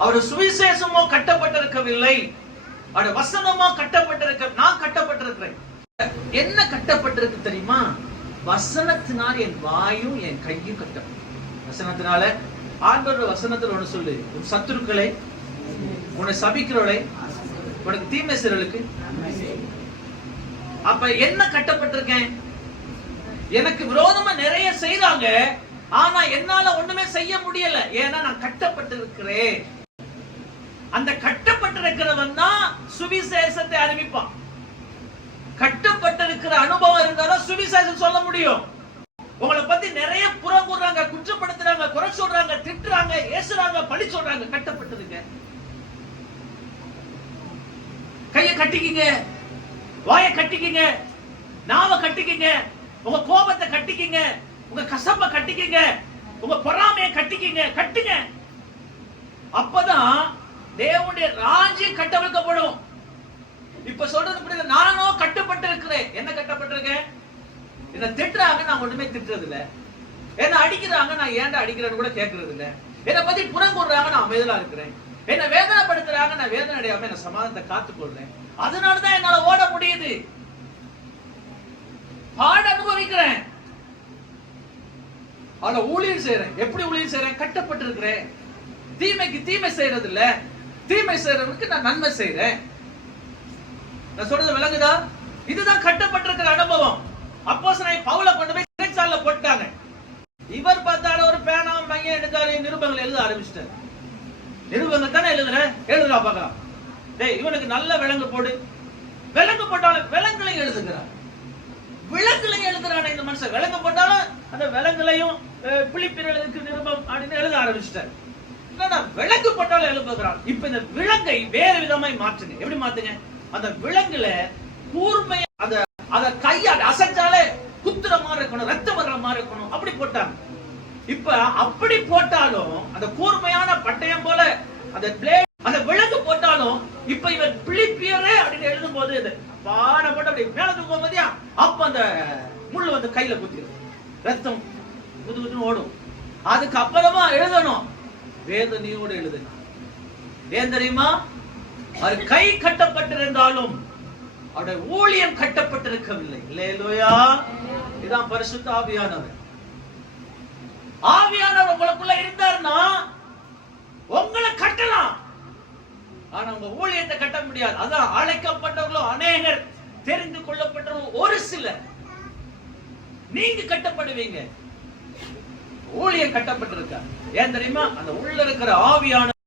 அவருடைய சுவிசேஷமோ கட்டப்பட்டிருக்கவில்லை, அவருடைய வசனமோ கட்டப்பட்டிருக்க. நான் கட்டப்பட்டிருக்கிறேன். என்ன கட்டப்பட்டிருக்கு தெரியுமா? வசனத்தினால் என் வாயும் என் கையும் கட்டப்படும். வசனத்தினால ஆண்டவர் வசனத்தில் ஒன்று சொல்லு, உன் சத்துருக்களை, உன்னை சபிக்கிறவளை, உனக்கு தீமை செய்றவளுக்கு. அப்ப என்ன கட்டப்பட்டிருக்கேன்? எனக்கு விரோதமா நிறைய செய்றாங்க, ஆனா என்னால ஒண்ணுமே செய்ய முடியல. ஏன்னா நான் கட்டப்பட்டிருக்கிறேன். அந்த கட்டப்பட்டிருக்கிறவன் தான் சுவிசேஷத்தை அறிவிப்பான். கட்டப்பட்டிருக்கிற அனுபவம் இருந்தாலும் சுவிசேஷம் சொல்ல முடியும். உங்களை பத்தி நிறைய புறம் கூறுறாங்க, குற்றப்படுத்துறாங்க, குறை சொல்றாங்க, திட்டுறாங்க, ஏசுறாங்க, பழி சொல்றாங்க. கட்டப்பட்டிருக்க. கையை கட்டிக்கிங்க, வாயை கட்டிக்கிங்க, நாவை கட்டிக்கிங்க, உங்க கோபத்தை கட்டிக்கிங்க, உங்க கசப்பை கட்டிக்கிங்க, உங்க பொறாமையை கட்டிக்கிங்க. கட்டுங்க. அப்பதான் தேவனுடைய ராஜ்யம் கட்டவிழ்க்கப்படும். இப்ப சொல்றது புரியுது? நானோ கட்டப்பட்டு இருக்கிறேன். என்ன கட்டப்பட்டிருக்கேன்? என்ன திட்டுறாங்க, நான் ஒண்ணுமே திட்டுறது இல்ல. என்ன அடிக்கிறாங்க, நான் ஏன்டா அடிக்கிறேன்னு கூட கேட்கறது இல்ல. என்னை பத்தி புறம் கூறுறாங்க, நான் அமைதலா இருக்கிறேன். என்ன வேதனைப்படுத்துறாங்க, நான் வேதனை அடையாம என்ன சமாதானத்தை காத்துக்கொள்றேன். அதனாலதான் என்னால ஓட முடியுது. பாட அனுபவிக்கிறேன், ஆனா ஊழியம் செய்யறேன். எப்படி ஊழியம் செய்யறேன்? கட்டப்பட்டிருக்கிறேன். தீமைக்கு தீமை செய்யறது இல்ல, தீமை செய்யறதுக்கு நான் நன்மை செய்யறேன். நான் சொல்றது விளங்குதா? இதுதான் கட்டப்பட்டிருக்கிற அனுபவம். அப்போஸ்தலன் பவுலை கொண்டு போய் சிறைச்சாலையில போட்டாங்க. இவர் பார்த்தாலும் ஒரு பேனா மையம் எடுத்தாரு, நிருபங்களை எழுத ஆரம்பிச்சிட்டாரு. நிருபங்கள் தானே எழுதுறா பார்க்கலாம். டேய், இவனுக்கு நல்ல விலங்கு போடு. விலங்கு போட்டாலும் விலங்குலையும் எழுதுகிறான். விலங்குலையும் எழுதுறானே இந்த மனுஷன். விலங்கு போட்டாலும் அந்த விலங்குலையும் பிலிப்பியர்களுக்கு நிருபம் அப்படின்னு எழுத ஆரம்பிச்சிட்டாரு. விலங்கு போட்டாலும் எழுதுகிறான். இப்ப இந்த விலங்கை வேறு விதமாய் மாற்றுங்க. எப்படி மாத்துங்க? அந்த விலங்குல கூர்மையா அத கையால் அசைச்சாலே குத்துற மாதிரி இருக்கணும், ரத்தம் வர்ற மாதிரி இருக்கணும். அப்படி போட்டாங்க. இப்ப அப்படி போட்டாலும் அந்த கூர்மையான பட்டயம் போல அந்த பிளேட், அந்த விலங்கு போட்டாலும் இப்ப இவன் பிலிப்பியரே அப்படின்னு எழுதும் போது பாட போட்டு அப்படி மேல தூக்கும் போதியா, அப்ப அந்த முள்ளு வந்து கையில குத்திடும், ரத்தம் குது குதுன்னு ஓடும். அதுக்கு அப்புறமா எழுதணும், வேதனையோடு எழுதணும். ஏன் தெரியுமா? அது கை கட்டப்பட்டிருந்தாலும் அவருடைய ஊழியம் கட்டப்பட்டிருக்கவில்லை. அல்லேலூயா. இதான் பரிசுத்த ஆவியானவர். ஆவியானவர் உங்களுக்குள்ள இருந்தார்னா உங்களை கட்டலாம், ஆனா உங்க ஊழியத்தை கட்ட முடியாது. அதான் அழைக்கப்பட்டவர்களோ அநேகர், தெரிந்து கொள்ளப்பட்டவர்கள் ஒரு சிலர். நீங்க கட்டப்படுவீங்க. ஊழியம் கட்டப்பட்டிருக்க. ஏன் தெரியுமா? அந்த உள்ள இருக்கிற ஆவியான